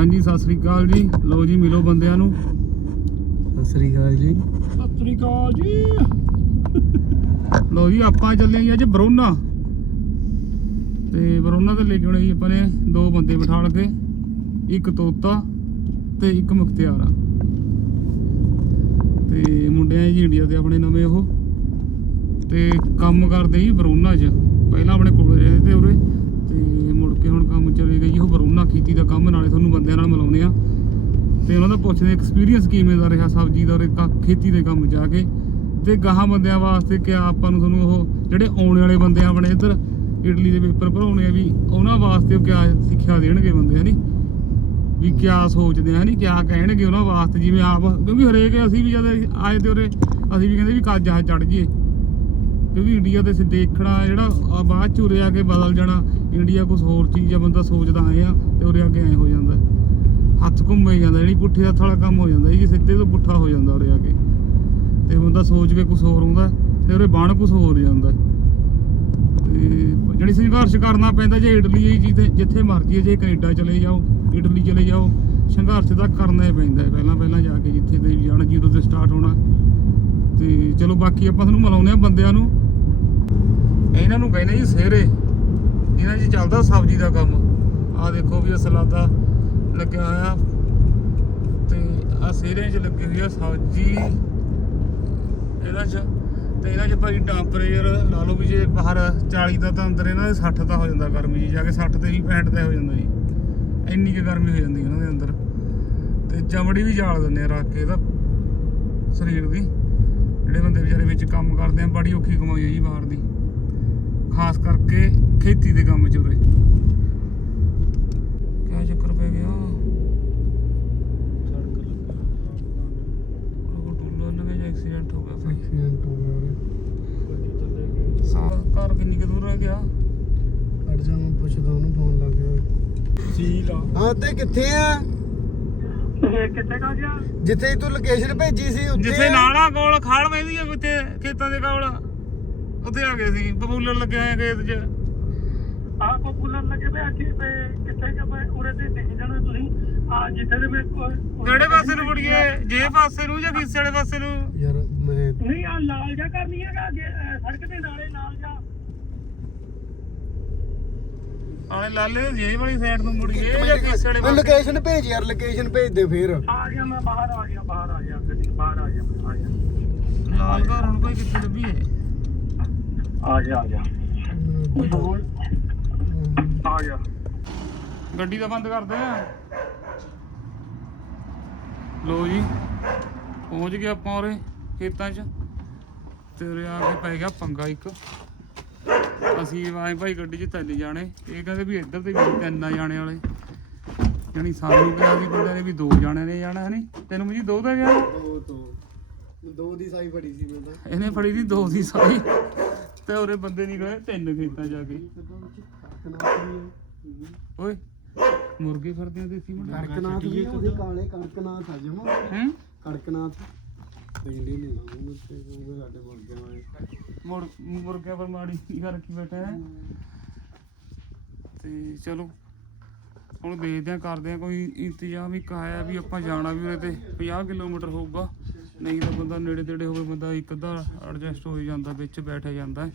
ਹਾਂਜੀ ਸਤਿ ਸ੍ਰੀ ਅਕਾਲ ਜੀ। ਲੋ ਜੀ ਮਿਲੋ ਬੰਦਿਆਂ ਨੂੰ। ਸਤਿ ਸ੍ਰੀ ਅਕਾਲ ਜੀ। ਸਤਿ ਸ੍ਰੀ ਅਕਾਲ ਜੀ। ਲੋ ਜੀ ਆਪਾਂ ਚੱਲੇ ਜੀ ਅੱਜ ਬਰੋਨਾ। ਤੇ ਬਰੋਨਾ ਤੇ ਲੈ ਕੇ ਆਉਣੇ ਜੀ ਆਪਾਂ ਨੇ ਦੋ ਬੰਦੇ ਬਿਠਾ ਕੇ ਇੱਕ ਤੋਤਾ ਤੇ ਇੱਕ ਮੁਖਤਿਆਰ। ਤੇ ਮੁੰਡੇ ਆ ਜੀ ਇੰਡੀਆ ਦੇ ਆਪਣੇ ਨਵੇਂ ਉਹ। ਤੇ ਕੰਮ ਕਰਦੇ ਜੀ ਬਰੋਨਾ 'ਚ। ਪਹਿਲਾਂ ਆਪਣੇ ਕੋਲ ਰਹੇ ਤੇ ਉਰੇ। ਤੇ ਮੁੜ ਕੇ ਹੁਣ ਕੰਮ ਚਲੇ ਗਏ ਜੀ, ਉਹ ਬਰੋਨਾ ਖੇਤੀ ਦਾ ਕੰਮ, ਨਾਲੇ ਤੁਹਾਨੂੰ ਬੰਦਿਆਂ ਨਾਲ ਮਿਲਾਉਂਦੇ ਆ। ਤੇ ਉਹਨਾਂ ਦਾ ਪੁੱਛਦੇ ਐਕਸਪੀਰੀਅੰਸ ਕਿਵੇਂ ਦਾ ਰਿਹਾ ਸਬਜ਼ੀ ਦਾ ਉਰੇ ਖੇਤੀ ਦੇ ਕੰਮ 'ਚ ਆ ਕੇ? ਤੇ ਗਾਹਾਂ ਬੰਦਿਆਂ ਵਾਸਤੇ ਕਿਆ ਆਪਾਂ ਨੂੰ ਤੁਹਾਨੂੰ ਉਹ ਜਿਹੜੇ ਆਉਣ ਵਾਲੇ ਬੰਦੇ ਆ ਆਪਣੇ ਇੱਧਰ ਇਟਲੀ ਦੇ ਪੇਪਰ ਭਰਾਉਣੇ ਆ ਵੀ ਉਹਨਾਂ ਵਾਸਤੇ ਉਹ ਕਿਆ ਸਿੱਖਿਆ ਦੇਣਗੇ ਬੰਦੇ ਹਨੀ ਵੀ ਕਿਆ ਸੋਚਦੇ ਆ ਹਨੀ ਕਿਆ ਕਹਿਣਗੇ ਉਹਨਾਂ ਵਾਸਤੇ, ਜਿਵੇਂ ਆਪ, ਕਿਉਂਕਿ ਹਰੇਕ ਅਸੀਂ ਵੀ ਜਦ ਆਏ ਤੇ ਉਰੇ, ਅਸੀਂ ਵੀ ਕਹਿੰਦੇ ਵੀ ਕੱਜ ਜਹਾਜ਼ ਚੜ ਜੀਏ ਕਿਉਂਕਿ ਇੰਡੀਆ ਦੇ ਸ- ਦੇਖਣਾ ਜਿਹੜਾ ਬਾਅਦ ਚ ਉਰੇ ਆ ਕੇ ਬਦਲ ਜਾਣਾ ਇੰਡੀਆ ਕੁਝ ਹੋਰ ਚੀਜ਼ ਆ, ਬੰਦਾ ਸੋਚਦਾ ਆਏ ਆ ਤੇ ਉਰੇ ਆ ਕੇ ਐ ਹੋ ਜਾਂਦਾ। ਹੱਥ ਘੁੰਮੇ ਜਾਂਦਾ, ਜਿਹੜੀ ਪੁੱਠੇ ਹੱਥ ਵਾਲਾ ਕੰਮ ਹੋ ਜਾਂਦਾ ਜੀ ਸਿੱਧੇ ਤੋਂ ਪੁੱਠਾ ਹੋ ਜਾਂਦਾ ਉਰੇ ਆ ਕੇ। ਤੇ ਬੰਦਾ ਸੋਚ ਕੇ ਕੁਝ ਹੋਰ ਹੁੰਦਾ ਤੇ ਉਰੇ ਬਣ ਕੁਝ ਹੋਰ ਜਾਂਦਾ। ਤੇ ਜਿਹੜੀ ਸੰਘਰਸ਼ ਕਰਨਾ ਪੈਂਦਾ, ਜੇ ਇਟਲੀ ਹੈ ਜਿੱਥੇ ਜਿੱਥੇ ਮਰਜ਼ੀ ਹੈ ਜੇ ਕੈਨੇਡਾ ਚਲੇ ਜਾਓ, ਇਟਲੀ ਚਲੇ ਜਾਓ, ਸੰਘਰਸ਼ ਤਾਂ ਕਰਨਾ ਹੀ ਪੈਂਦਾ ਪਹਿਲਾਂ ਪਹਿਲਾਂ ਜਾ ਕੇ ਜਿੱਥੇ ਤੇ ਜਾਣਾ, ਜ਼ੀਰੋ ਤੇ ਸਟਾਰਟ ਹੋਣਾ। ਤੇ ਚਲੋ ਬਾਕੀ ਆਪਾਂ ਤੁਹਾਨੂੰ ਮਿਲਾਉਂਦੇ ਆ ਬੰਦਿਆਂ ਨੂੰ। ਇਹਨਾਂ ਨੂੰ ਕਹਿੰਦੇ ਜੀ ਸੇਰੇ ਇਹਨਾਂ 'ਚ ਚੱਲਦਾ ਸਬਜ਼ੀ ਦਾ ਕੰਮ। ਆਹ ਦੇਖੋ ਵੀ ਇਹ ਸਲਾਦਾ ਲੱਗਿਆ ਹੋਇਆ। ਤੇ ਆ ਸੇਰੇ 'ਚ ਲੱਗੀ ਹੋਈ ਆ ਸਬਜ਼ੀ। ਇਹਨਾਂ 'ਚ ਤੇ ਇਹਨਾਂ 'ਚ ਭਾਈ ਟੈਂਪਰੇਚਰ ਲਾ ਲਓ ਵੀ ਜੇ ਬਾਹਰ 40 ਦਾ ਤਾਂ ਅੰਦਰ ਇਹਨਾਂ ਦੇ 60 ਦਾ ਹੋ ਜਾਂਦਾ ਗਰਮੀ ਜੀ। ਜਾ ਕੇ 60 ਤੇ ਵੀ 65 ਦਾ ਹੋ ਜਾਂਦਾ ਜੀ। ਇੰਨੀ ਕੁ ਗਰਮੀ ਹੋ ਜਾਂਦੀ ਇਹਨਾਂ ਦੇ ਅੰਦਰ। ਤੇ ਚਮੜੀ ਵੀ ਜਾਲ ਦਿੰਦੇ ਆ ਰੱਖ ਕੇ ਇਹਦਾ ਸਰੀਰ ਦੀ। ਜਿਹੜੇ ਬੰਦੇ ਵਿਚਾਰੇ ਵਿੱਚ ਕੰਮ ਕਰਦੇ ਆ, ਬੜੀ ਔਖੀ ਕਮਾਈ ਹੈ ਜੀ ਬਾਹਰ ਦੀ। ਖਾਸ ਕਰਕੇ ਖੇਤੀ ਦੇ ਕੰਮ ਚ ਉਰੇ। ਕਿਆ ਚੱਕਰ ਪੈ ਗਿਆ? ਸੜਕ ਲੱਗੀ ਉਹ ਐਕਸੀਡੈਂਟ ਹੋ ਐਕਸੀਡੈਂਟ ਹੋ ਘਰ ਕਿੰਨੀ ਕੁ ਦੂਰ ਰਹਿ ਗਿਆ? ਕੱਢ ਜਾ ਮੈਂ ਪੁੱਛਦਾ ਉਹਨੂੰ ਫੋਨ ਲਾ ਕੇ। ਸੀਲ ਆ। ਹਾਂ ਤੇ ਕਿੱਥੇ ਆ? ਕਿੱਥੇ ਕਾ ਗਿਆ? ਜਿੱਥੇ ਤੂੰ ਲੋਕੇਸ਼ਨ ਭੇਜੀ ਸੀ ਉੱਥੇ ਜਿੱਥੇ? ਨਾਲਾ ਕੋਲ ਖਾਲ ਪੈਂਦੀ ਆ ਕਿਤੇ ਖੇਤਾਂ ਦੇ ਕੋਲ। ਉੱਥੇ ਆ ਗਏ ਸੀ ਬਬੂਲਰ ਲੱਗੇ ਹੋਏ ਆ ਖੇਤ 'ਚ। ਆ ਪਪੂਲਰ ਲੱਗੇ ਪਏ ਅੱਗੇ ਤੇ ਕਿੱਥੇ ਕਿ ਮੈਂ ਉਰੇ ਤੇ ਦਿਖ ਜਾਣਾ ਤੁਸੀਂ। ਆ ਜਿੱਥੇ ਦੇ ਮੈਂ ਕਿਹੜੇ ਪਾਸੇ ਨੂੰ ਮੁੜੀਏ ਜੇ ਪਾਸੇ ਨੂੰ ਜਾਂ ਕਿਸੇ ਵਾਲੇ ਪਾਸੇ ਨੂੰ? ਯਾਰ ਮੈਂ ਨਹੀਂ ਆ ਲਾਲ ਜਾ ਕਰਨੀ ਹੈਗਾ ਅੱਗੇ ਅਹ, ਸੜਕ ਦੇ ਨਾਲੇ ਨਾਲ ਜਾ ਆਲੇ ਲਾਲੇ ਜੇ ਵਾਲੀ ਸਾਈਡ ਨੂੰ ਮੁੜੀਏ ਜਾਂ ਕਿਸੇ ਵਾਲੇ ਪਾਸੇ? ਲੋਕੇਸ਼ਨ ਭੇਜ ਯਾਰ ਲੋਕੇਸ਼ਨ ਭੇਜ ਦੇ ਫੇਰ। ਆ ਗਿਆ ਮੈਂ ਬਾਹਰ ਆ ਗਿਆ ਬਾਹਰ ਆ ਗਿਆ ਗੱਡੀ ਬਾਹਰ ਆ ਗਿਆ ਮੈਂ, ਆ ਗਿਆ। ਲਾਲ ਘਰ ਹੁਣ ਕੋਈ ਕਿੱਥੇ ਲੱਭੀਏ ਆ ਗਿਆ ਆ ਗਿਆ। ਬੋਲ ਆ ਗਿਆ। ਗੱਡੀ ਦਾ ਬੰਦ ਕਰਦੇ ਆ। ਲੋ ਜੀ ਪਹੁੰਚ ਗਏ ਆਪਾਂ ਉਰੇ ਖੇਤਾਂ 'ਚ। ਤੇ ਉਰੇ ਆ ਕੇ ਪੈ ਗਿਆ ਪੰਗਾ ਇੱਕ। ਅਸੀਂ ਆਏ ਭਾਈ ਗੱਡੀ 'ਚ ਤਿੰਨ ਜਾਣੇ। ਇਹ ਕਹਿੰਦੇ ਵੀ ਇੱਧਰ ਤੇ ਵੀ ਤਿੰਨ ਆ ਜਾਣੇ ਵਾਲੇ। ਯਾਨੀ ਸਾਨੂੰ ਕਿਹਾ ਸੀ ਬੰਦੇ ਨੇ ਵੀ ਦੋ ਜਾਣੇ ਨੇ ਜਾਣਾ ਹੈ ਨਹੀਂ ਤੈਨੂੰ ਜੀ ਦੋ ਦਾ ਗਿਆ ਦੋ ਦੋ। ਦੋ ਦੀ ਸਾਈ ਫੜੀ ਸੀ ਮੈਂ ਤਾਂ। ਇਹਨੇ ਫੜੀ ਦੀ ਦੋ ਦੀ ਸਾਈ। ਤੇ ਉਰੇ ਬੰਦੇ ਨਹੀਂ ਗਏ ਤਿੰਨ ਖੇਤਾਂ ਜਾ ਕੇ। ਓਏ ਮੁਰਗੇ ਫਿਰਦੇ ਆ ਦੇਸੀ ਮੁੰਡੇ। ਕੜਕਨਾਥ ਵੀ ਉਹਦੇ ਕਾਲੇ ਕੜਕਨਾਥ ਆ ਜਮਾ। ਹੈਂ? ਕੜਕਨਾਥ। ਪਿੰਡੀ ਨਹੀਂ ਲਾਉਂਦੇ ਤੇ ਉਹ ਸਾਡੇ ਮੁੜ ਗਿਆ ਮੈਂ ਮੁਰ ਮੁਰਗੇ ਪਰ ਮਾੜੀ ਕੀ ਰੱਖੀ ਬੈਠਾ ਹੈ। ਤੇ ਚਲੋ ਹੁਣ ਦੇਖਦੇ ਆ ਕਰਦੇ ਆ ਕੋਈ ਇੰਤਜ਼ਾਮ ਇੱਕ ਆਇਆ ਵੀ ਆਪਾਂ ਜਾਣਾ ਵੀ ਉਰੇ ਤੇ 50 ਕਿਲੋਮੀਟਰ ਹੋਊਗਾ। ਨਹੀਂ ਤਾਂ ਬੰਦਾ ਨੇੜੇ ਤੇੜੇ ਹੋਵੇ ਬੰਦਾ ਇੱਕ ਅੱਧਾ ਐਡਜਸਟ ਹੋ ਜਾਂਦਾ ਵਿੱਚ ਬੈਠ ਜਾਂਦਾ। ਹੈ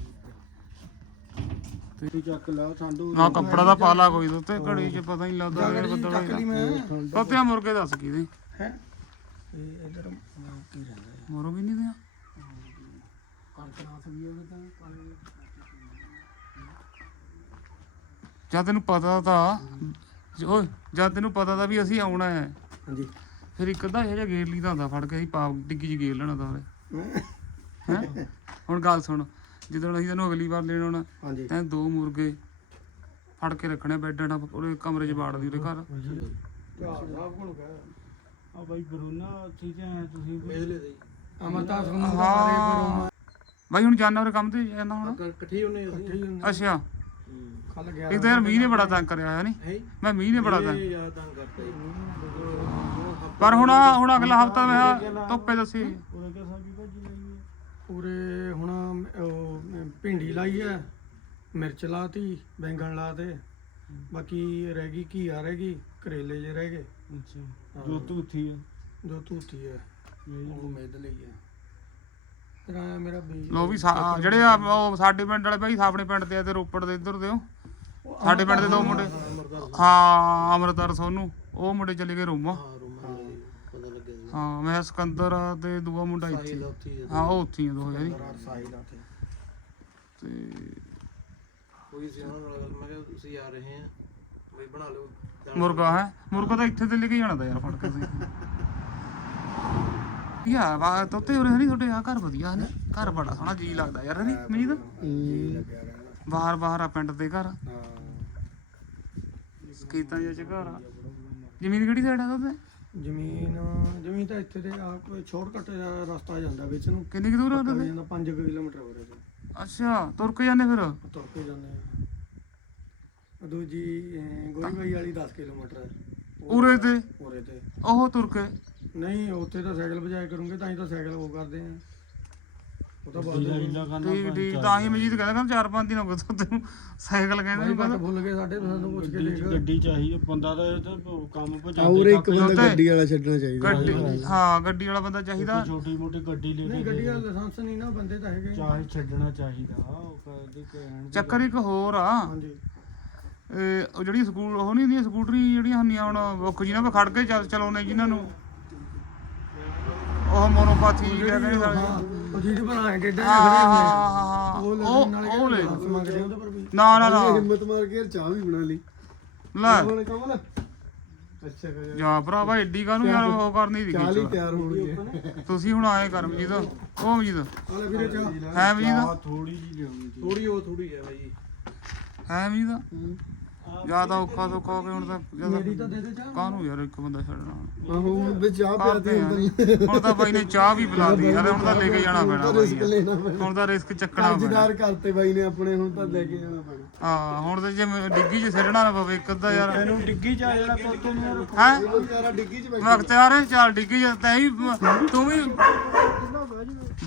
ਤੂੰ ਚੱਕ ਲਾ ਸੰਡੂ ਨਾ ਕੱਪੜਾ ਦਾ ਪਾਲਾ ਕੋਈ ਤੇ ਉੱਤੇ ਘੜੀ 'ਚ ਪਤਾ ਨਹੀਂ ਲੱਗਦਾ ਕਿਹੜੇ ਬੱਦਲ ਚੱਕ ਲਈ ਮੈਂ। ਉੱਤੇ ਆ ਮੁਰਗੇ ਦੱਸ ਕੀ ਦੇ ਇਧਰ ਕੀ ਰਹਿੰਦਾ ਮੋਰੋ ਵੀ ਨਹੀਂ ਦਿਆ? ਕੜਕਨਾਥ ਵੀ ਉਹਦੇ ਤਾਂ ਕਾਲੇ ਜਦ ਤੈਨੂੰ ਪਤਾ ਤਾਂ ਓਏ ਜਦ ਤੈਨੂੰ ਪਤਾ ਤਾਂ ਵੀ ਅਸੀਂ ਆਉਣਾ ਹੈ। ਹਾਂਜੀ। ਫਿਰ ਇੱਕ ਅੱਧਾ ਇਹ ਜਿਹਾ ਗੇਰ ਲਈ ਤਾਂ ਹੁੰਦਾ ਫੜ ਕੇ ਅਸੀਂ ਪਾਪ ਡਿੱਗੀ ਚ ਗੇਰ ਲੈਣਾ ਤਾਂ ਹੈ? ਹੁਣ ਗੱਲ ਸੁਣ ਜਦੋਂ ਅਸੀਂ ਤੈਨੂੰ ਅਗਲੀ ਵਾਰ ਲੈਣ ਆਉਣਾ ਹਾਂਜੀ। ਤੈਂ ਦੋ ਮੁਰਗੇ ਫੜ ਕੇ ਰੱਖਣੇ ਬੈੱਡਾਂ ਨਾਲ ਉਹਦੇ ਕਮਰੇ 'ਚ ਬਾੜ ਦੀ ਉਹਦੇ ਘਰ। ਆ ਬਾਈ ਬਰੂਨਾ ਚੀਜ਼ਾਂ ਤੁਸੀਂ ਵੇਲੇ ਦੇ ਅਮਰਤਾ ਸਿੰਘ ਹਾਂ। ਬਾਈ ਹੁਣ ਜਾਣਾ ਉਹ ਕੰਮ ਤੇ ਜਾਣਾ ਹੁਣ ਇਕੱਠੇ ਹੁੰਨੇ ਅਸੀਂ। ਅੱਛਾ। ਖਲ ਗਿਆ ਇੱਕ ਤਾਂ ਯਾਰ ਮੀਂਹ ਨੇ ਬੜਾ ਤੰਗ ਕਰਿਆ ਹੈ ਨਹੀਂ। ਮੈਂ ਮੀਂਹ ਨੇ ਬੜਾ ਤੰਗ ਕਰਤਾ ਪਰ ਹੁਣ ਹੁਣ ਅਗਲਾ ਹਫਤਾ ਮੈਂ ਧੁੱਪੇ ਦੱਸੀ। ਉਰੇ ਭਾਜੀ ਲਈ ਹੈ ਹੁਣ ਉਹ ਭਿੰਡੀ ਲਾਈ ਹੈ ਮਿਰਚ ਲਾਤੀ ਬੈਂਗਣ ਲਾਤੇ ਬਾਕੀ ਰਹਿ ਗਈ ਘੀਆ ਰਹਿ ਗਈ ਕਰੇਲੇ ਜੇ ਰਹਿ ਗਏ। ਅੱਛਾ। ਜੋ ਤੂਥੀ ਆ ਜੋ ਧੂਤੀ ਹੈ ਉਹ ਮੇਦ ਲਈ ਹੈ। ਆਇਆ ਮੇਰਾ ਬੀਜ ਲੋ ਵੀ ਜਿਹੜੇ ਆ ਉਹ ਸਾਡੇ ਪਿੰਡ ਵਾਲੇ ਭਾਈ ਆਪਣੇ ਪਿੰਡ ਦੇ ਆ ਤੇ ਰੋਪੜ ਦੇ ਇੱਧਰ ਦੇ ਉਹ ਸਾਡੇ ਪਿੰਡ ਦੇ ਦੋ ਮੁੰਡੇ। ਹਾਂ ਅਮਰਦਰ ਸੋਨੂੰ ਉਹ ਮੁੰਡੇ ਚਲੇ ਗਏ ਰੋਮਾ। ਹਾਂ ਹਾਂ ਮੈਂ ਸਿਕੰਦਰ ਆ ਤੇ ਦੂਆ ਮੁੰਡਾ ਇੱਥੇ। ਸਾਹਿਲ ਉੱਥੇ ਹੀ ਹਾਂ ਉਹ ਉੱਥੇ ਹੀ ਆ ਦੋ ਯਾਰੀ ਹੈ ਸਾਹਿਲ ਆ ਉੱਥੇ। ਤੇ ਕੋਈ ਸੀ ਉਹਨਾਂ ਨਾਲ ਗੱਲ ਮੈਂ ਕਿਹਾ ਤੁਸੀਂ ਆ ਰਹੇ ਆ ਬਈ ਬਣਾ ਲਓ। ਮੁਰਗਾ ਹੈ। ਮੁਰਗਾ ਤਾਂ ਇੱਥੇ ਤੇ ਲੈ ਕੇ ਜਾਣਾ ਦਾ ਯਾਰ ਫੜ ਕੇ ਸੀ ਯਾ ਵਾ ਤੋਤੇ ਉਰੇ ਨਹੀਂ ਤੁਹਾਡੇ? ਆ ਘਰ ਵਧੀਆ ਨੇ? ਘਰ ਬੜਾ ਸੋਹਣਾ ਜੀ ਲੱਗਦਾ ਯਾਰ ਨਹੀਂ ਜੀ ਲੱਗਿਆ ਰਹਿਣਾ ਬਾਹਰ ਬਾਹਰ ਆ ਪਿੰਡ ਦੇ ਘਰ। ਹਾਂ। ਸਕੀਤਾਂ ਜਿਹੇ ਚ ਘਰ ਆ। ਜ਼ਮੀਨ ਕਿਹੜੀ ਸਾਈਡ ਆ ਤੋਤੇ? ਜ਼ਮੀਨ ਜ਼ਮੀਨ ਤਾਂ ਇੱਥੇ ਤੇ ਆ ਕੋਈ ਸ਼ਾਰਟਕਟ ਦਾ ਰਸਤਾ ਜਾਂਦਾ ਵਿੱਚ ਨੂੰ। ਕਿੰਨੀ ਕੁ ਦੂਰ ਆ ਉਹਦੇ ਜਾਂਦਾ 5 ਕਿਲੋਮੀਟਰ ਹੋ ਰਿਹਾ ਅੱਛਾ ਤੁਰ ਕੇ ਜਾਂਦੇ ਫਿਰ? ਤੁਰ ਕੇ ਜਾਂਦੇ ਆ। ਦੂਜੀ ਅਹ, ਗੋਰੀ ਬਾਈ ਵਾਲੀ 10 ਕਿਲੋਮੀਟਰ ਹੈ ਉਹ- ਉਰੇ ਤੇ? ਉਰੇ ਤੇ। ਉਹ ਤੁਰ ਕੇ? ਨਹੀਂ ਉੱਥੇ ਤਾਂ ਸਾਈਕਲ ਵਜਾਇਆ ਕਰੂੰਗੇ ਤਾਂ ਹੀ ਤਾਂ ਸਾਈਕਲ ਉਹ ਕਰਦੇ ਆ ਉਹ ਤਾਂ ਬਾਅਦ ਡੀਲਾ ਵਿੱਚ ਡੀਲਾ ਕਰਨਾ ਠੀਕ ਠੀਕ ਤਾਂ ਹੀ ਮਜੀਦ ਕਹਿੰਦਾ ਕਹਿੰਦਾ ਚਾਰ ਪੰਜ ਦਿਨ ਹੋ ਗਏ ਤੈਨੂੰ ਸਾਈਕਲ ਕਹਿੰਦੇ ਨੂੰ ਕਹਿੰਦਾ। ਭੁੱਲ ਗਏ ਸਾਡੇ ਤੋਂ ਸਾਨੂੰ ਪੁੱਛ ਕੇ ਗੱਡੀ ਦੇਖ ਗੱਡੀ ਚਾਹੀਏ ਬੰਦਾ ਤਾਂ ਇਹ ਤਾਂ ਕੰਮ ਭਜਾਉਂਦੇ ਔਰ ਇੱਕ ਬੰਦਾ ਗੱਡੀ ਵਾਲਾ ਛੱਡਣਾ ਚਾਹੀਦਾ। ਗੱਡੀ ਹਾਂ। ਗੱਡੀ ਵਾਲਾ ਬੰਦਾ ਚਾਹੀਦਾ। ਛੋਟੀ ਮੋਟੀ ਗੱਡੀ ਲੈ ਨਹੀਂ ਕੇ ਗੱਡੀ ਦਾ। ਲਾਇਸੈਂਸ ਨਹੀਂ ਨਾ ਬੰਦੇ ਤਾਂ ਹੈਗੇ ਚਾਹੇ ਛੱਡਣਾ ਚਾਹੀਦਾ ਉਹ ਕਹਦੇ ਕਹਿਣ ਚੱਕਰ ਇੱਕ ਹੋਰ ਆ। ਹਾਂਜੀ। ਇਹ ਉਹ ਜਿਹੜੀ ਸਕੂਲ ਉਹ ਨਹੀਂ ਹੁੰਦੀਆਂ ਸਕੂਟਰੀ ਜਿਹੜੀਆਂ ਹੁੰਦੀਆਂ ਹੁਣ ਔਖ ਜੀ ਨਾਲ ਖੜ ਕੇ ਚੱਲ ਚਲਾਉਨੇ ਜਿਨ੍ਹਾਂ ਨੂੰ। ਉਹ ਮੋਨੋਪਾਥੀ ਜਿਹੜਾ ਕਹਿੰਦੇ ਹਾਂ ਸਾਰੇ ਉਹ ਪਰ ਆਏ ਡੇਡੇ ਹਾਂ ਖੜੇ ਹਾਂ ਹੋਏ ਹਾਂ, ਆ ਹਾਂ ਉਹ ਲੈ ਉਹ ਨਾਲੇ ਉਹ ਲੈ ਲਾਇਸੈਂਸ ਮੰਗਦੇ ਆ ਉਹਦੇ ਪਰ ਵੀ। ਨਾ ਨਾ ਨਾ। ਹਿੰਮਤ ਮਾਰ ਕੇ ਯਾਰ ਚਾਹ ਵੀ ਬਣਾ ਲਈ। ਲੈ। ਉਹਨੇ ਕਮਲ। ਅੱਛਾ ਕਹ ਜਾ ਭਰਾਵਾ ਐਡੀ ਕਾਹਨੂੰ ਯਾਰ ਉਹ ਕਰਨੀ ਦੀ ਚਾਹ ਲਈ ਤਿਆਰ ਹੋ ਗਈ ਹੈ ਤੁਸੀਂ ਹੁਣ ਆਏ ਕਰ ਮਜੀਦ ਉਹ ਮਜੀਦ ਆਲੇ ਵੀਰੇ ਚਾਹ। ਹੈ ਥੋੜੀ ਜਿਹੀ ਲਿਆਉਣੀ ਥੋੜੀ ਉਹ ਥੋੜੀ ਹੈ ਬਾਈ। ਹੈ ਮਜੀਦ ਜ਼ਿਆਦਾ ਔਖਾ ਸੌਖਾ ਹੋ ਕੇ ਹੁਣ ਤਾਂ ਮੇਰੀ ਜ਼ਿਆਦਾ ਤਾਂ ਦੇ ਦੇ ਚਾਹ। ਕਾਹਨੂੰ ਯਾਰ ਇੱਕ ਬੰਦਾ ਛੱਡਣਾ? ਆਹੋ ਹੁਣ ਵਿੱਚ ਚਾਹ ਪਿਆ? ਕਰਦੇ ਤੇ ਆ। ਹੁੰਦਾ ਹੀ ਹੁਣ ਤਾਂ ਬਾਈ ਨੇ ਚਾਹ ਵੀ ਪਿਲਾਤੀ ਯਾਰ ਹੁਣ ਤਾਂ ਲੈ ਕੇ ਜਾਣਾ ਪੈਣਾ ਬਾਈ। ਹੁਣ ਤਾਂ ਰਿਸਕ ਚੱਕਣਾ ਪੈਣਾ। ਕਰਜ਼ਦਾਰ ਕਰਤੇ ਬਾਈ ਨੇ ਆਪਣੇ ਹੁਣ ਤਾਂ ਲੈ ਕੇ ਜਾਣਾ ਪੈਣਾ। ਹਾਂ ਹੁਣ ਤਾਂ ਜੇ ਡਿੱਗੀ 'ਚ ਸਿੱਟਣਾ ਨਾ ਪਵੇ ਇੱਕ ਅੱਧਾ ਯਾਰ। ਇਹਨੂੰ ਡਿੱਗੀ ਚ ਆ ਜਿਹੜਾ ਤੋਤੇ ਨੂੰ ਯਾਰ ਹੈ? ਵਿਚਾਰਾ ਡਿੱਗੀ ਚ ਬੈਠਾ ਮਖਤਿਆਰ ਚੱਲ ਡਿੱਗੀ 'ਚ ਤੈਂ ਵੀ ਤੂੰ ਵੀ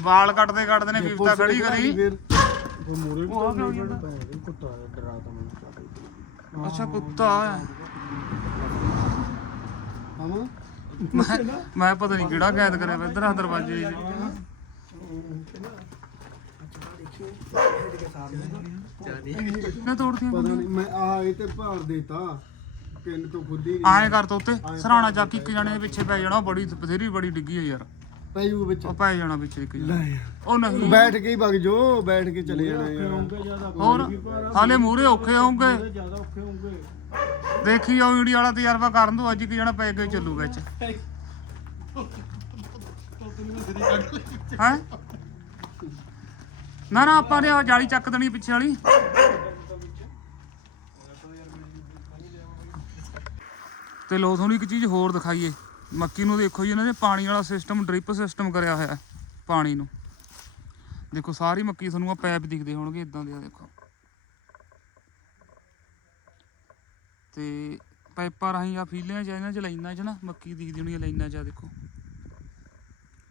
ਵਾਲ ਕੱਟਦੇ ਕੱਟਦੇ ਨੇ ਬਿਪਤਾ ਖੜੀ ਕਰੀ। ਉਹ ਮੂਰੇ ਕੁੱਤਾ ਡਰਾਤਾ ਮੈਨੂੰ। ਅੱਛਾ ਕੁੱਤਾ ਹੈ ਹਮਾ ਮੈਂ ਮੈਂ ਪਤਾ ਨਹੀਂ ਕਿਹੜਾ ਕੈਦ ਕਰਿਆ ਵਾ ਇੱਧਰ ਆ ਦਰਵਾਜ਼ੇ 'ਚ ਨਾ ਤੋੜਦੀਆਂ ਪਤਾ ਨਹੀਂ ਮੈਂ ਆ ਇਹ ਤੇ ਭਾਰ ਦੇਤਾ ਪਿੰਡ ਤੋਂ ਖੁਦ ਆਏ ਕਰ ਤੋਤੇ ਸਰਾਣਾ ਜਾ ਕੇ ਇੱਕ ਜਣੇ ਦੇ ਪਿੱਛੇ ਪੈ ਜਾਣਾ ਉਹ ਬੜੀ ਬਥੇਰੀ ਬੜੀ ਡਿੱਗੀ ਹੈ ਯਾਰ ਪਈੂ ਵਿੱਚ। ਉਹ ਪੈ ਜਾਣਾ ਪਿੱਛੇ ਇੱਕ ਜਣਾ। ਉਹ ਨਹੀਂ। ਬੈਠ ਕੇ ਹੀ ਵਗ ਜੋ ਬੈਠ ਕੇ ਚਲੇ ਜਾਣਾ ਯਾਰ। ਹੋਰ ਹਾਲੇ ਮੂਰੇ ਔਖੇ ਹੋਣਗੇ ਜ਼ਿਆਦਾ ਔਖੇ ਹੋਊਗੇ। ਦੇਖੀ ਆਉ ਇੰਡੀਆ ਵਾਲਾ ਤਜਰਬਾ ਕਰਨ ਦੋ ਅੱਜ ਇੱਕ ਜਣਾ ਪੈ ਕੇ ਚੱਲੂ ਵਿੱਚ ਹੈ? ਨਾ ਨਾ ਆਪਾਂ ਨੇ ਜਾਲੀ ਚੱਕ ਦੇਣੀ ਪਿੱਛੇ ਵਾਲੀ। ਤੇ ਲੋ ਤੁਹਾਨੂੰ ਇੱਕ ਚੀਜ਼ ਹੋਰ ਦਿਖਾਈਏ। ਮੱਕੀ ਨੂੰ ਦੇਖੋ ਜੀ ਇਹਨਾਂ ਨੇ ਪਾਣੀ ਵਾਲਾ ਸਿਸਟਮ ਡ੍ਰਿਪ ਸਿਸਟਮ ਕਰਿਆ ਹੋਇਆ ਪਾਣੀ ਨੂੰ। ਦੇਖੋ, ਸਾਰੀ ਮੱਕੀ ਤੁਹਾਨੂੰ ਆ ਪੈਪ ਦਿਖਦੇ ਹੋਣਗੇ ਇਦਾਂ ਦੇ ਆ ਦੇਖੋ। ਤੇ ਪਾਈਪਾਂ ਰਾਹੀਂ ਆ ਫੀਲਿਆਂ ਚ ਇਹਨਾਂ ਚ ਲਾਈਨਾਂ ਚ ਨਾ, ਮੱਕੀ ਦਿਖਦੀ ਹੋਣੀ ਆ ਲਾਈਨਾਂ ਚ ਆ ਦੇਖੋ।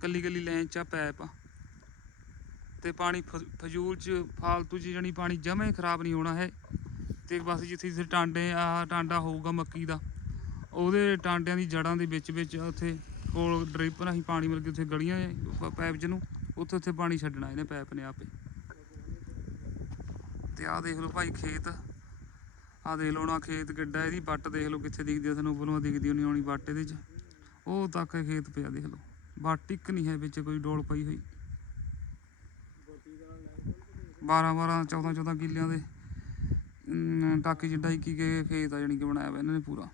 ਕੱਲੀ ਕੱਲੀ ਲਾਈਨ ਚ ਆ ਪੈਪ ਆ ਤੇ ਪਾਣੀ ਫ- ਫਜ਼ੂਲ ਚ, ਫਾਲਤੂ ਚ ਜਣੀ ਪਾਣੀ ਜਮੇ ਖਰਾਬ ਨਹੀਂ ਹੋਣਾ ਹੈ। ਤੇ ਬਸ ਜਿੱਥੇ ਜਿੱਥੇ ਟਾਂਡੇ ਆ, ਟਾਂਡਾ ਹੋਊਗਾ ਮੱਕੀ ਦਾ। ਉਹਦੇ ਟਾਂਡਿਆਂ ਦੀ ਜੜਾਂ ਦੇ ਵਿੱਚ ਵਿੱਚ ਉੱਥੇ ਕੋਲ ਡ੍ਰਿਪ ਰਾਹੀਂ ਪਾਣੀ ਮਿਲ ਕੇ ਉੱਥੇ ਗਲੀਆਂ ਪ- ਪਾਈਪ ਚ ਨੂੰ, ਉੱਥੇ ਉੱਥੇ ਪਾਣੀ ਛੱਡਣਾ ਇਹਨੇ ਪਾਈਪ ਨੇ ਆਪੇ। ਤੇ ਆਹ ਦੇਖ ਲਓ ਭਾਈ ਖੇਤ, ਆਹ ਦੇਖ ਲਓ ਨਾ ਖੇਤ ਕਿੱਡਾ ਇਹਦੀ, ਵੱਟ ਦੇਖ ਲਓ ਕਿੱਥੇ ਦਿਖਦੀ ਆ ਤੁਹਾਨੂੰ ਉੱਪਰੋਂ ਦਿਖਦੀ ਨਹੀਂ ਹੋਣੀ ਵੱਟ ਇਹਦੇ 'ਚ। ਉਹ ਤੱਕ ਖੇਤ ਪਿਆ ਦੇਖ ਲਓ, ਵੱਟ ਇੱਕ ਨਹੀਂ ਹੈ ਵਿੱਚ ਕੋਈ ਡੋਲ ਪਈ ਹੋਈ। 12 12 14 14 ਕਿੱਲਿਆਂ ਦੇ ਟਾਕੀ ਜਿੱਡਾ ਇੱਕ ਕੇ ਖੇਤ ਆ ਜਾਣੀ ਕਿ ਬਣਾਇਆ ਹੋਇਆ ਇਹਨਾਂ ਨੇ ਪੂਰਾ।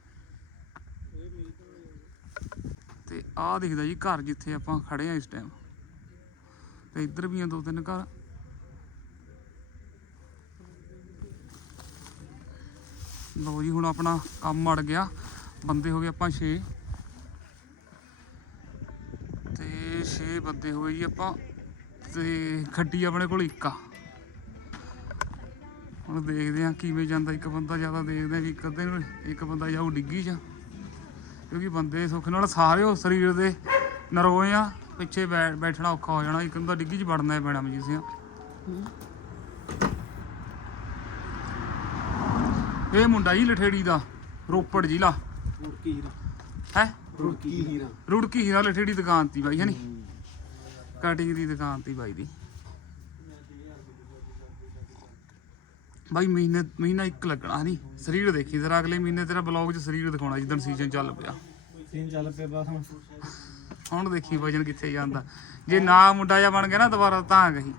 ਤੇ ਆਹ ਦਿਖਦਾ ਜੀ ਘਰ ਜਿੱਥੇ ਆਪਾਂ ਖੜੇ ਆ ਇਸ ਟਾਈਮ ਤੇ ਇੱਧਰ ਵੀ ਆ ਦੋ ਤਿੰਨ ਘਰ। ਲਓ ਜੀ, ਹੁਣ ਆਪਣਾ ਕੰਮ ਅੜ ਗਿਆ। ਬੰਦੇ ਹੋ ਗਏ ਆਪਾਂ 6 ਤੇ 6 ਬੰਦੇ ਹੋਏ ਜੀ ਆਪਾਂ। ਤੇ ਖੱਡੀ ਆਪਣੇ ਕੋਲ ਇੱਕ ਆ। ਹੁਣ ਦੇਖਦੇ ਆ ਕਿਵੇਂ ਜਾਂਦਾ। ਇੱਕ ਬੰਦਾ ਜ਼ਿਆਦਾ ਦੇਖਦੇ ਆ ਕਿ ਇੱਕ ਅੱਧੇ ਨੂੰ, ਇੱਕ ਬੰਦਾ ਜਾਊ ਡਿੱਗੀ ਚ ਕਿਉਂਕਿ ਬੰਦੇ ਸੁੱਖ ਨਾਲ ਸਾਰੇ ਉਹ ਸਰੀਰ ਦੇ ਨਰੋਏ ਆ ਪਿੱਛੇ ਬੈ- ਬੈਠਣਾ ਔਖਾ ਹੋ ਜਾਣਾ ਇੱਕ ਬੰਦਾ ਡਿੱਗੀ ਚ ਵੜਨਾ ਹੀ ਪੈਣਾ ਮਜੀਸਿਆ ਇਹ ਮੁੰਡਾ ਜੀ ਲਠੇੜੀ ਦਾ ਰੋਪੜ ਜ਼ਿਲ੍ਹਾ। ਰੁੜਕੀ ਹੀਰਾ। ਹੈ? ਰੁੜਕੀ ਹੀਰਾ। ਰੁੜਕੀ ਹੀਰਾ ਲੱਠੇ ਦੀ ਦੁਕਾਨ ਤੀ ਬਾਈ ਹਨੀ ਕਟਿੰਗ ਦੀ ਦੁਕਾਨ ਤੀ ਬਾਈ ਦੀ। ਬਾਈ ਮਹੀਨੇ ਮਹੀਨਾ ਇੱਕ ਲੱਗਣਾ ਹਨੀ। ਸਰੀਰ ਦੇਖੀ ਜ਼ਰਾ ਅਗਲੇ ਮਹੀਨੇ ਤੇਰਾ ਬਲੌਗ 'ਚ ਸਰੀਰ ਦਿਖਾਉਣਾ ਜਿੱਦਣ ਸੀਜ਼ਨ ਚੱਲ ਪਿਆ। ਸੀਨ ਚੱਲ ਪਿਆ ਬਸ ਹੁਣ। ਹੁਣ ਦੇਖੀ ਵਜਨ ਕਿੱਥੇ ਜਾਂਦਾ। ਜੇ ਨਾ ਮੁੰਡਾ ਜਾ ਬਣ ਗਿਆ ਨਾ ਦੁਬਾਰਾ ਤਾਂ ਗਈ।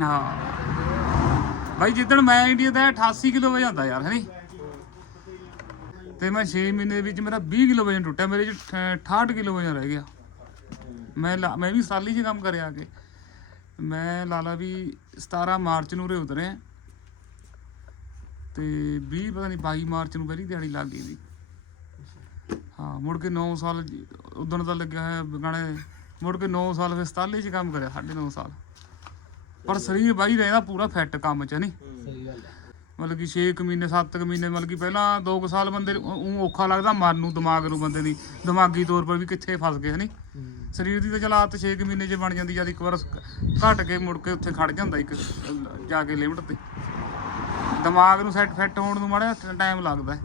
ਹਾਂ। ਬਾਈ ਜਿੱਦਣ ਮੈਂ ਇੰਡੀਆ ਦਾ 88 ਕਿਲੋ ਵਜਨ ਹੁੰਦਾ ਯਾਰ ਹਨੀ। ਤੇ ਮੈਂ 6 ਮਹੀਨੇ ਦੇ ਵਿੱਚ ਮੇਰਾ 20 ਕਿਲੋ ਵਜਨ ਟੁੱਟਿਆ ਮੇਰੇ ਚ 68 ਕਿਲੋ ਵਜਨ ਰਹਿ ਗਿਆ। ਮੈਂ ਮੈਂ ਵੀ ਸਾਲੀ 'ਚ ਕੰਮ ਕਰਿਆ ਕੇ ਮੈਂ ਲਾਲਾ ਵੀ 17 ਮਾਰਚ ਨੂੰ ਉਰੇ ਉਤਰੇ ਤੇ 20 ਪਤਾ ਨਹੀਂ 22 ਮਾਰਚ ਨੂੰ ਪਹਿਲੀ ਦਿਹਾੜੀ ਲੱਗ ਗਈ ਸੀ। ਹਾਂ ਮੁੜ ਕੇ 9 ਸਾਲ ਉਦੋਂ ਦਾ ਲੱਗਿਆ ਹੋਇਆ ਗਾਣੇ ਮੁੜ ਕੇ 9 ਸਾਲ ਫਿਰ ਸਤਾਲੇ 'ਚ ਕੰਮ ਕਰਿਆ ਸਾਢੇ 9 ਸਾਲ। ਪਰ ਸਰੀਰ ਬਾਈ ਰਹਿੰਦਾ ਪੂਰਾ ਫਿੱਟ ਕੰਮ 'ਚ ਨਹੀਂ ਸਹੀ ਗੱਲ ਮਤਲਬ ਕਿ 6 ਮਹੀਨੇ 7 ਮਹੀਨੇ ਮਤਲਬ ਕਿ ਪਹਿਲਾਂ 2 ਸਾਲ ਬੰਦੇ ਉਹ ਔਖਾ ਲੱਗਦਾ ਮਨ ਨੂੰ ਦਿਮਾਗ ਨੂੰ ਬੰਦੇ ਦੀ ਦਿਮਾਗੀ ਤੌਰ 'ਤੇ ਵੀ ਕਿੱਥੇ ਫਸ ਗਏ ਹਨੀ ਸਰੀਰ ਦੀ ਤਾਂ ਚਲ ਆਦਤ 6 ਮਹੀਨੇ 'ਚ ਬਣ ਜਾਂਦੀ ਜਦ ਇੱਕ ਵਾਰ ਘਟ ਕੇ ਮੁੜ ਕੇ ਉੱਥੇ ਖੜ ਜਾਂਦਾ ਇੱਕ ਜਾ ਕੇ ਲਿਮਟ ਤੇ। ਦਿਮਾਗ ਨੂੰ ਸੈੱਟ ਫਿੱਟ ਹੋਣ ਨੂੰ ਮਾੜਾ ਟਾਈਮ ਲੱਗਦਾ।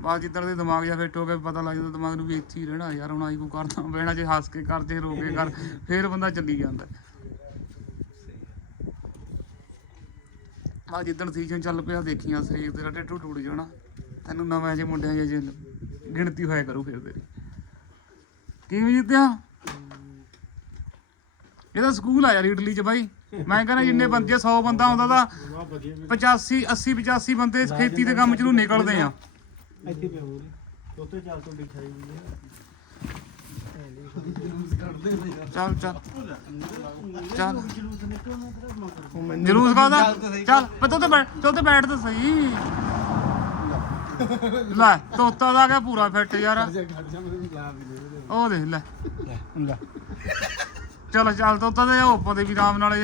ਬਾਅਦ ਜਿੱਦਣ ਦੇ ਦਿਮਾਗ ਜਾਂ ਫਿੱਟ ਹੋ ਗਿਆ, ਪਤਾ ਲੱਗ ਜਾਂਦਾ ਦਿਮਾਗ ਨੂੰ ਵੀ ਇੱਥੇ ਹੀ ਰਹਿਣਾ ਯਾਰ, ਹੁਣ ਆਈ ਕੋ ਕਰਨਾ ਪੈਣਾ ਜੇ, ਹੱਸ ਕੇ ਕਰ ਜੇ, ਰੋ ਕੇ ਕਰ, ਫੇਰ ਬੰਦਾ ਚੱਲੀ ਜਾਂਦਾ। ਬਾਅਦ ਜਿੱਦਣ ਸੀਜ਼ਨ ਚੱਲ ਪਿਆ ਦੇਖੀਆਂ ਸਰੀਰ ਤੇਰਾ ਢਿੱਡ ਟੁੱਟ ਜਾਣਾ। ਤੈਨੂੰ ਨਵੇਂ ਜਿਹੇ ਮੁੰਡਿਆਂ ਜਿਹੇ ਗਿਣਤੀ ਹੋਇਆ ਕਰੂ ਫਿਰ ਤੇਰੀ। ਕਿਵੇਂ ਜਿੱਤਿਆ? ਇਹਦਾ ਸਕੂਲ ਆ ਯਾਰ, ਇਟਲੀ ਚ ਬਾਈ। ਮੈਂ ਕਹਿੰਦਾ ਜਿੰਨੇ ਬੰਦੇ 100 ਬੰਦਾ ਆਉਂਦਾ ਤਾਂ 85 80 85 ਬੰਦੇ ਇਸ ਖੇਤੀ ਦੇ ਕੰਮ ਚ ਨੂੰ ਨਿਕਲਦੇ ਆ। ਇੱਥੇ ਪਿਆ ਹੋਰ ਤੋਤੇ ਚੱਲ ਤੋਂ ਦਿਖਾਈ ਵੀ ਹੈ ਚੱਲ ਚੱਲ। ਚੱਲ। ਜਲੂਸ ਕਾਦਾ ਚੱਲ ਪਤਾ ਤੇ ਬੈਠ ਤੋ ਤੇ ਬੈਠ ਤਾਂ ਸਹੀ। ਲੈ ਤੋਤਾ ਦਾ ਕਿਆ ਪੂਰਾ ਫਿੱਟ ਯਾਰ। ਉਹ ਦੇਖ ਲੈ। ਲੈ। ਚਲੋ ਚੱਲ ਤੋਤਾ ਤੇ ਉਹ ਦੇ ਵੀ ਰਾਮ ਨਾਲ